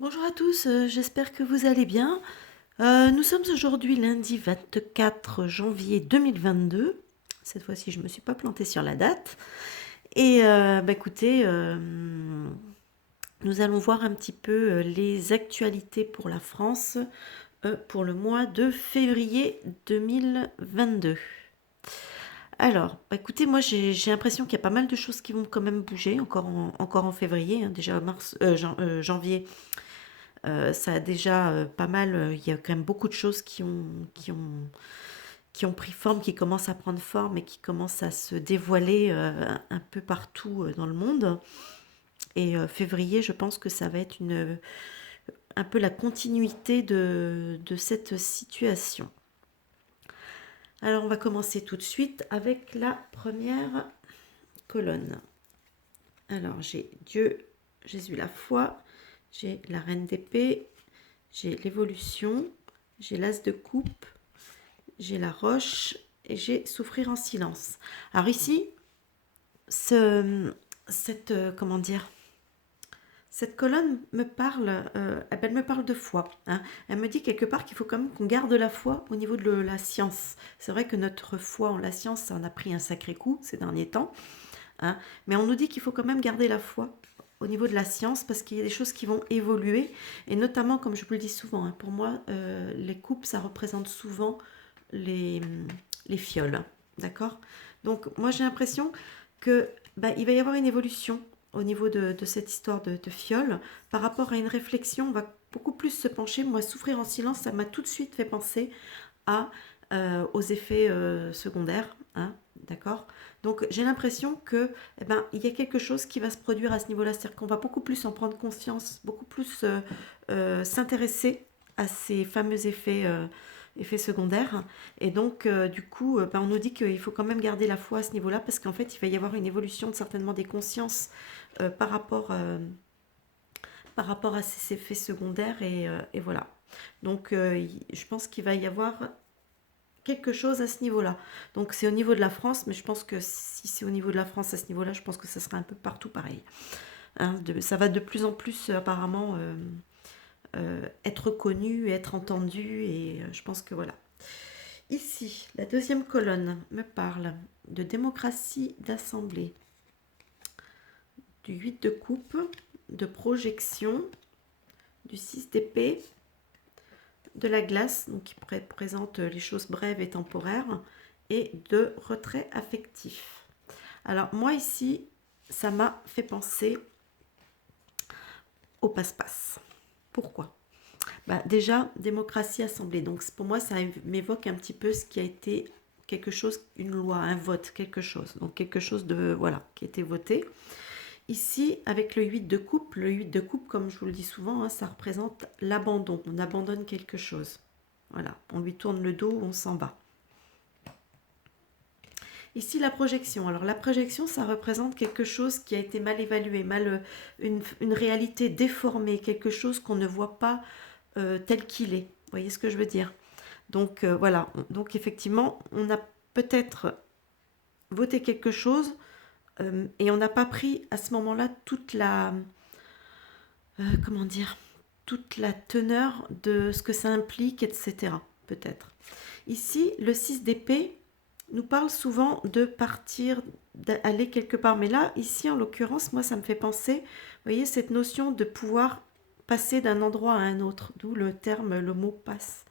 Bonjour à tous, j'espère que vous allez bien. Nous sommes aujourd'hui lundi 24 janvier 2022. Cette fois-ci, je ne me suis pas plantée sur la date. Et écoutez, nous allons voir un petit peu les actualités pour la France pour le mois de février 2022. Alors, écoutez, moi j'ai l'impression qu'il y a pas mal de choses qui vont quand même bouger encore en février, hein. Déjà janvier. Ça a déjà pas mal, il y a quand même beaucoup de choses qui ont pris forme, qui commencent à prendre forme et qui commencent à se dévoiler un peu partout dans le monde. Et février, je pense que ça va être un peu la continuité de cette situation. Alors on va commencer tout de suite avec la première colonne. Alors j'ai Dieu, Jésus, la foi, j'ai la reine d'épée, j'ai l'évolution, j'ai l'as de coupe, j'ai la roche et j'ai souffrir en silence. Alors ici, cette, comment dire, cette colonne me parle, elle me parle de foi, hein. Elle me dit quelque part qu'il faut quand même qu'on garde la foi au niveau de la science. C'est vrai que notre foi en la science, ça en a pris un sacré coup ces derniers temps, hein. Mais on nous dit qu'il faut quand même garder la foi au niveau de la science parce qu'il y a des choses qui vont évoluer et notamment, comme je vous le dis souvent, hein, pour moi, les coupes, ça représente souvent les, les fioles, d'accord. Donc moi j'ai l'impression que il va y avoir une évolution au niveau de cette histoire de fioles par rapport à une réflexion. On va beaucoup plus se pencher. Moi, souffrir en silence, ça m'a tout de suite fait penser aux effets secondaires, hein, d'accord. Donc j'ai l'impression que il y a quelque chose qui va se produire à ce niveau-là, c'est-à-dire qu'on va beaucoup plus en prendre conscience, beaucoup plus s'intéresser à ces fameux effets secondaires. Et donc du coup, on nous dit qu'il faut quand même garder la foi à ce niveau-là parce qu'en fait, il va y avoir une évolution certainement des consciences euh, par rapport euh, par rapport à ces effets secondaires et voilà. Donc je pense qu'il va y avoir quelque chose à ce niveau-là. Donc c'est au niveau de la France, mais je pense que si c'est au niveau de la France à ce niveau-là, je pense que ça sera un peu partout pareil, hein. Ça va de plus en plus apparemment être connu, être entendu, et je pense que voilà. Ici, la deuxième colonne me parle de démocratie d'assemblée, du 8 de coupe, de projection, du 6 d'épée, de la glace, donc qui présente les choses brèves et temporaires, et de retrait affectif. Alors moi ici, ça m'a fait penser au passe-passe. Pourquoi? Déjà, démocratie assemblée. Donc pour moi, ça m'évoque un petit peu ce qui a été quelque chose, une loi, un vote, quelque chose. Donc quelque chose de, voilà, qui a été voté. Ici, avec le 8 de coupe, comme je vous le dis souvent, hein, ça représente l'abandon. On abandonne quelque chose. Voilà, on lui tourne le dos, on s'en va. Ici, la projection. Alors, la projection, ça représente quelque chose qui a été mal évalué, une réalité déformée, quelque chose qu'on ne voit pas tel qu'il est. Vous voyez ce que je veux dire? Donc, voilà. Donc, effectivement, on a peut-être voté quelque chose et on n'a pas pris à ce moment-là toute la. Comment dire? Toute la teneur de ce que ça implique, etc. Peut-être. Ici, le 6 d'épée nous parle souvent de partir, d'aller quelque part. Mais là, ici, en l'occurrence, moi, ça me fait penser, vous voyez, cette notion de pouvoir passer d'un endroit à un autre, d'où le terme, le mot passe.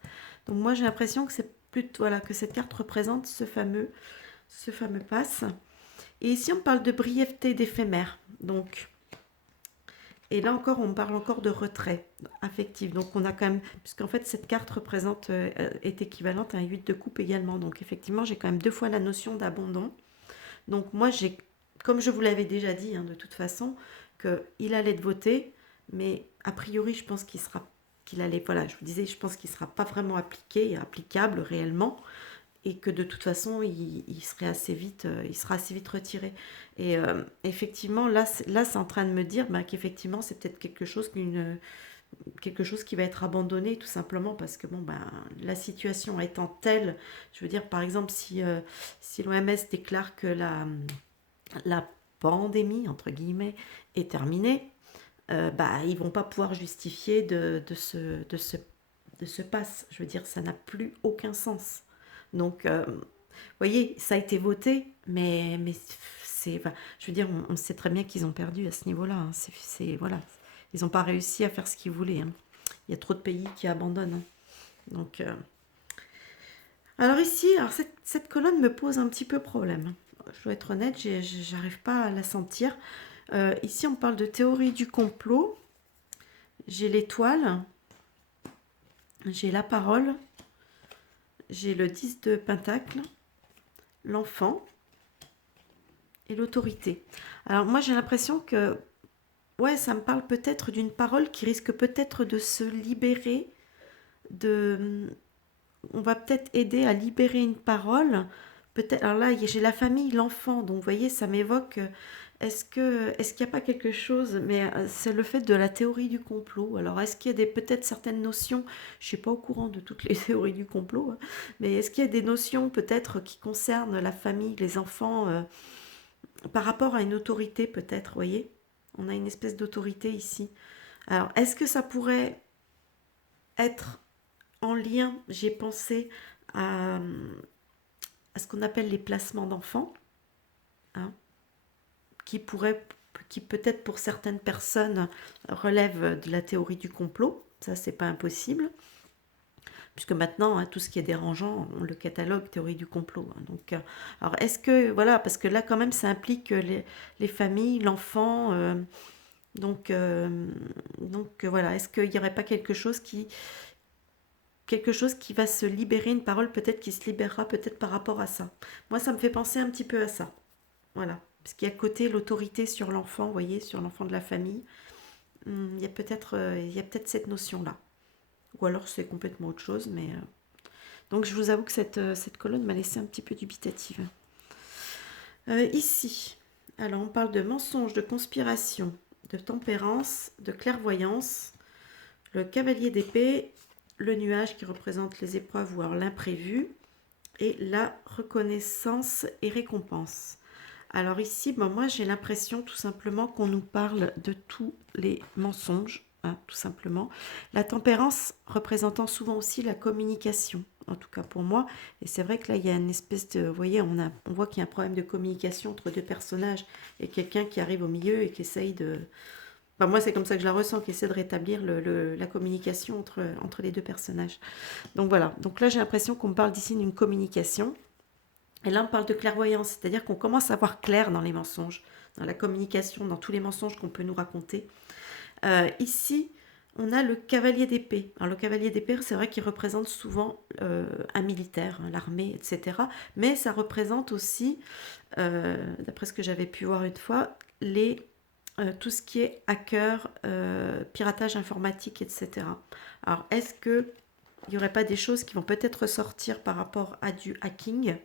Donc moi, j'ai l'impression que c'est plutôt, voilà, que cette carte représente ce fameux passe. Et ici, on parle de brièveté d'éphémère. Donc, et là encore, on parle encore de retrait affectif. Donc on a quand même, puisqu'en fait cette carte représente, est équivalente à un 8 de coupe également. Donc effectivement, j'ai quand même deux fois la notion d'abandon. Donc moi, comme je vous l'avais déjà dit, hein, de toute façon, qu'il allait être voté, mais a priori, je pense qu'il allait, voilà, je vous disais, je pense qu'il ne sera pas vraiment appliqué et applicable réellement, et que de toute façon, il sera assez vite retiré. Et effectivement, là, c'est en train de me dire qu'effectivement, c'est peut-être quelque chose qui va être abandonné tout simplement parce que la situation étant telle, je veux dire, par exemple, si l'OMS déclare que la pandémie, entre guillemets, est terminée, bah, ils vont pas pouvoir justifier de ce pass. Je veux dire, ça n'a plus aucun sens. Donc, vous voyez, ça a été voté, mais c'est, enfin, je veux dire, on sait très bien qu'ils ont perdu à ce niveau-là, hein. Voilà, ils n'ont pas réussi à faire ce qu'ils voulaient, hein. Il y a trop de pays qui abandonnent, hein. Donc, alors ici, alors cette colonne me pose un petit peu problème. Je dois être honnête, j'arrive pas à la sentir. Ici, on parle de théorie du complot. J'ai l'étoile, j'ai la parole, j'ai le 10 de pentacle, l'enfant et l'autorité. Alors moi, j'ai l'impression que, ouais, ça me parle peut-être d'une parole qui risque peut-être de se libérer, de... On va peut-être aider à libérer une parole. Peut-être, alors là, j'ai la famille, l'enfant, donc vous voyez, ça m'évoque. Est-ce qu'il n'y a pas quelque chose, mais c'est le fait de la théorie du complot. Alors, est-ce qu'il y a peut-être certaines notions, je ne suis pas au courant de toutes les théories du complot, hein, mais est-ce qu'il y a des notions peut-être qui concernent la famille, les enfants, par rapport à une autorité peut-être, vous voyez? On a une espèce d'autorité ici. Alors, est-ce que ça pourrait être en lien, j'ai pensé à, à ce qu'on appelle les placements d'enfants, hein, qui pourrait, qui peut-être pour certaines personnes relève de la théorie du complot. Ça, c'est pas impossible, puisque maintenant, hein, tout ce qui est dérangeant, on le catalogue théorie du complot, hein. Donc, alors est-ce que, voilà, parce que là, quand même, ça implique les familles, l'enfant, donc voilà, est-ce qu'il n'y aurait pas quelque chose qui va se libérer, une parole peut-être qui se libérera peut-être par rapport à ça. Moi, ça me fait penser un petit peu à ça. Voilà. Parce qu'il y a côté l'autorité sur l'enfant, vous voyez, sur l'enfant de la famille. Il y a peut-être cette notion-là. Ou alors c'est complètement autre chose, mais... Donc je vous avoue que cette colonne m'a laissé un petit peu dubitative. Ici, alors on parle de mensonge, de conspiration, de tempérance, de clairvoyance, le cavalier d'épée, le nuage qui représente les épreuves ou alors l'imprévu, et la reconnaissance et récompense. Alors ici, moi j'ai l'impression tout simplement qu'on nous parle de tous les mensonges, hein, tout simplement. La tempérance représentant souvent aussi la communication, en tout cas pour moi. Et c'est vrai que là, il y a une espèce de... Vous voyez, on voit qu'il y a un problème de communication entre deux personnages et quelqu'un qui arrive au milieu et qui essaye de... Enfin, moi, c'est comme ça que je la ressens, qui essaie de rétablir la communication entre les deux personnages. Donc voilà, donc là j'ai l'impression qu'on me parle d'ici d'une communication. Et là on parle de clairvoyance, c'est-à-dire qu'on commence à voir clair dans les mensonges, dans la communication, dans tous les mensonges qu'on peut nous raconter. Ici, on a le cavalier d'épée. Alors le cavalier d'épée, c'est vrai qu'il représente souvent un militaire, hein, l'armée, etc. Mais ça représente aussi, d'après ce que j'avais pu voir une fois, tout ce qui est hacker, piratage informatique, etc. Alors, est-ce qu'il n'y aurait pas des choses qui vont peut-être ressortir par rapport à du hacking?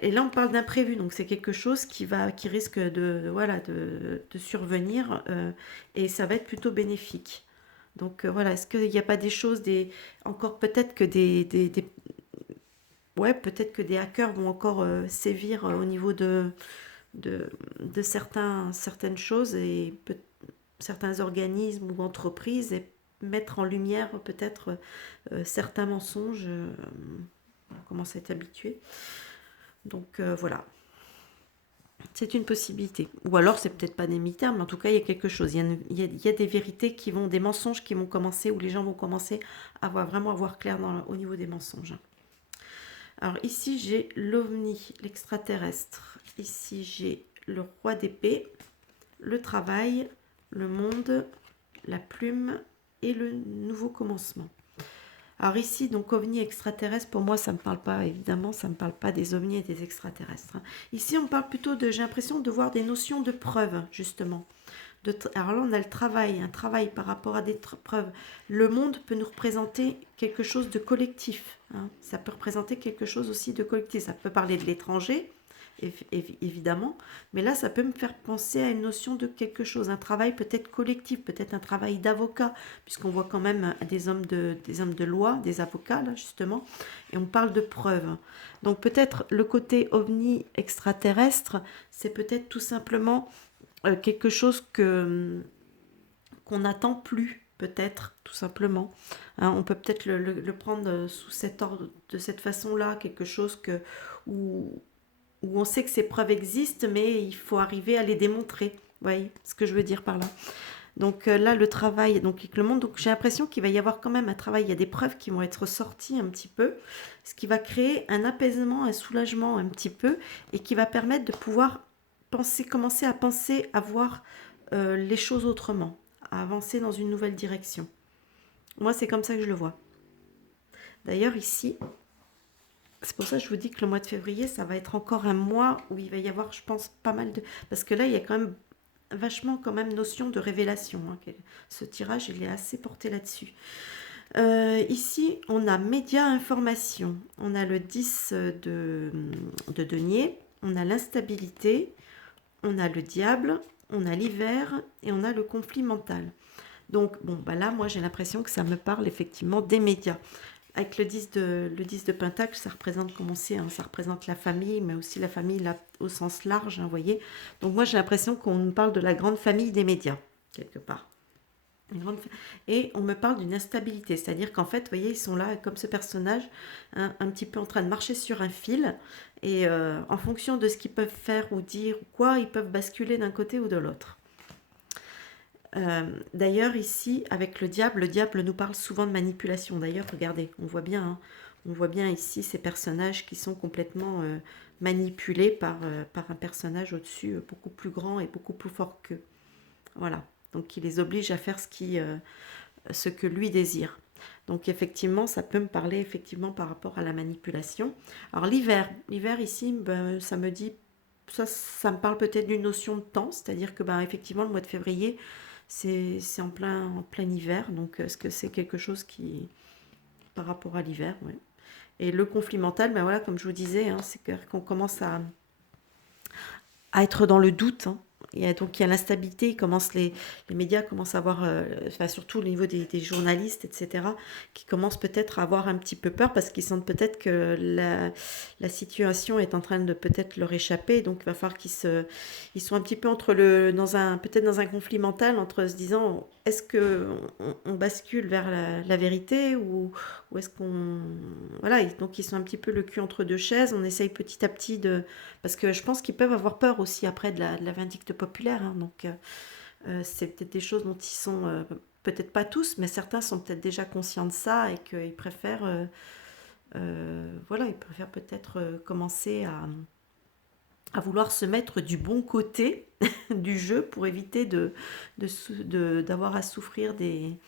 Et là, on parle d'imprévu, donc c'est quelque chose qui risque voilà, de survenir, et ça va être plutôt bénéfique. Donc voilà, est-ce qu'il n'y a pas des choses, encore peut-être que ouais, peut-être que des hackers vont encore sévir au niveau de certaines choses et certains organismes ou entreprises et mettre en lumière peut-être certains mensonges. On commence à être habitué. Donc voilà, c'est une possibilité. Ou alors c'est peut-être pas des militaires, mais en tout cas il y a quelque chose. Il y a des vérités des mensonges qui vont commencer, où les gens vont commencer à vraiment avoir clair au niveau des mensonges. Alors ici j'ai l'ovni, l'extraterrestre. Ici j'ai le roi d'épée, le travail, le monde, la plume et le nouveau commencement. Alors ici, donc ovni extraterrestre, pour moi, ça ne me parle pas, évidemment, ça ne me parle pas des ovnis et des extraterrestres, hein. Ici, on parle plutôt j'ai l'impression de voir des notions de preuves, justement. Alors là, on a le travail, un travail par rapport à des preuves. Le monde peut nous représenter quelque chose de collectif, hein. Ça peut représenter quelque chose aussi de collectif. Ça peut parler de l'étranger, évidemment, mais là, ça peut me faire penser à une notion de quelque chose, un travail peut-être collectif, peut-être un travail d'avocat, puisqu'on voit quand même des hommes de loi, des avocats, là, justement, et on parle de preuves. Donc peut-être le côté ovni extraterrestre, c'est peut-être tout simplement quelque chose qu'on n'attend plus, peut-être, tout simplement. Hein, on peut peut-être le prendre sous cet ordre, de cette façon-là, quelque chose où, où on sait que ces preuves existent, mais il faut arriver à les démontrer. Vous voyez ce que je veux dire par là. Donc là, le travail, donc avec le monde, donc j'ai l'impression qu'il va y avoir quand même un travail, il y a des preuves qui vont être sorties un petit peu, ce qui va créer un apaisement, un soulagement un petit peu, et qui va permettre de pouvoir commencer à penser, à voir les choses autrement, à avancer dans une nouvelle direction. Moi, c'est comme ça que je le vois. D'ailleurs, ici, c'est pour ça que je vous dis que le mois de février, ça va être encore un mois où il va y avoir, je pense, pas mal de... Parce que là, il y a quand même vachement quand même notion de révélation. Hein. Ce tirage, il est assez porté là-dessus. Ici, on a médias information. On a le 10 de denier. On a l'instabilité. On a le diable. On a l'hiver. Et on a le conflit mental. Donc, bon, bah là, moi, j'ai l'impression que ça me parle effectivement des médias. Avec le 10 de Pentacle, ça représente, comme on sait, hein, ça représente la famille, mais aussi la famille là, au sens large, hein, vous voyez. Donc moi, j'ai l'impression qu'on me parle de la grande famille des médias, quelque part. Et on me parle d'une instabilité, c'est-à-dire qu'en fait, vous voyez, ils sont là, comme ce personnage, hein, un petit peu en train de marcher sur un fil, et en fonction de ce qu'ils peuvent faire ou dire ou quoi, ils peuvent basculer d'un côté ou de l'autre. D'ailleurs, ici, avec le diable nous parle souvent de manipulation. D'ailleurs, regardez, on voit bien ici ces personnages qui sont complètement manipulés par un personnage au-dessus, beaucoup plus grand et beaucoup plus fort qu'eux. Voilà, donc qui les oblige à faire ce que lui désire. Donc effectivement, ça peut me parler effectivement par rapport à la manipulation. Alors l'hiver ici, ben, ça me dit, ça me parle peut-être d'une notion de temps, c'est-à-dire que ben, effectivement le mois de février, c'est en plein hiver, donc est-ce que c'est quelque chose qui, par rapport à l'hiver, ouais. Et le conflit mental, ben voilà, comme je vous disais, hein, c'est qu'on commence à être dans le doute, hein. Donc il y a l'instabilité, les médias commencent à avoir, enfin, surtout au niveau des journalistes, etc., qui commencent peut-être à avoir un petit peu peur parce qu'ils sentent peut-être que la situation est en train de peut-être leur échapper. Donc il va falloir ils sont un petit peu peut-être dans un conflit mental entre se disant est-ce qu'on bascule vers la vérité ou est-ce qu'on... Voilà, donc ils sont un petit peu le cul entre deux chaises. On essaye petit à petit parce que je pense qu'ils peuvent avoir peur aussi après de la vindicte populaire. Hein, donc, c'est peut-être des choses dont ils sont, peut-être pas tous, mais certains sont peut-être déjà conscients de ça et qu'ils préfèrent, voilà, ils préfèrent peut-être commencer à vouloir se mettre du bon côté du jeu pour éviter d'avoir à souffrir d'une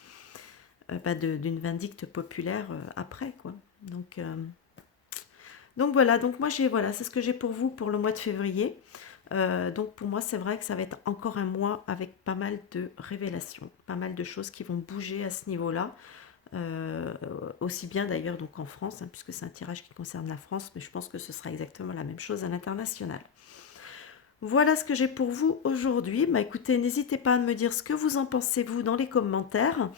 vindicte populaire après, quoi. Donc voilà, donc moi voilà, c'est ce que j'ai pour vous pour le mois de février. Donc pour moi, c'est vrai que ça va être encore un mois avec pas mal de révélations, pas mal de choses qui vont bouger à ce niveau-là. Aussi bien d'ailleurs donc en France, hein, puisque c'est un tirage qui concerne la France, mais je pense que ce sera exactement la même chose à l'international. Voilà ce que j'ai pour vous aujourd'hui. Bah écoutez, n'hésitez pas à me dire ce que vous en pensez vous dans les commentaires.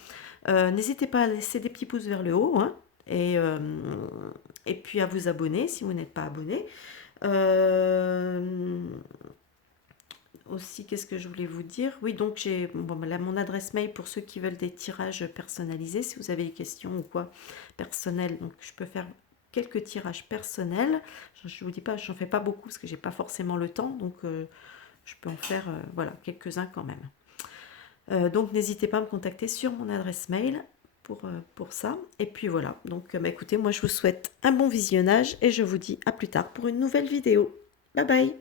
N'hésitez pas à laisser des petits pouces vers le haut, hein, et puis à vous abonner si vous n'êtes pas abonné. Aussi, qu'est-ce que je voulais vous dire? Oui, donc j'ai là, mon adresse mail pour ceux qui veulent des tirages personnalisés. Si vous avez des questions ou quoi personnelles, donc je peux faire quelques tirages personnels. Je vous dis pas, j'en fais pas beaucoup parce que j'ai pas forcément le temps, donc je peux en faire voilà, quelques-uns quand même. Donc n'hésitez pas à me contacter sur mon adresse mail pour ça. Et puis voilà, donc bah, écoutez, moi je vous souhaite un bon visionnage et je vous dis à plus tard pour une nouvelle vidéo. Bye bye!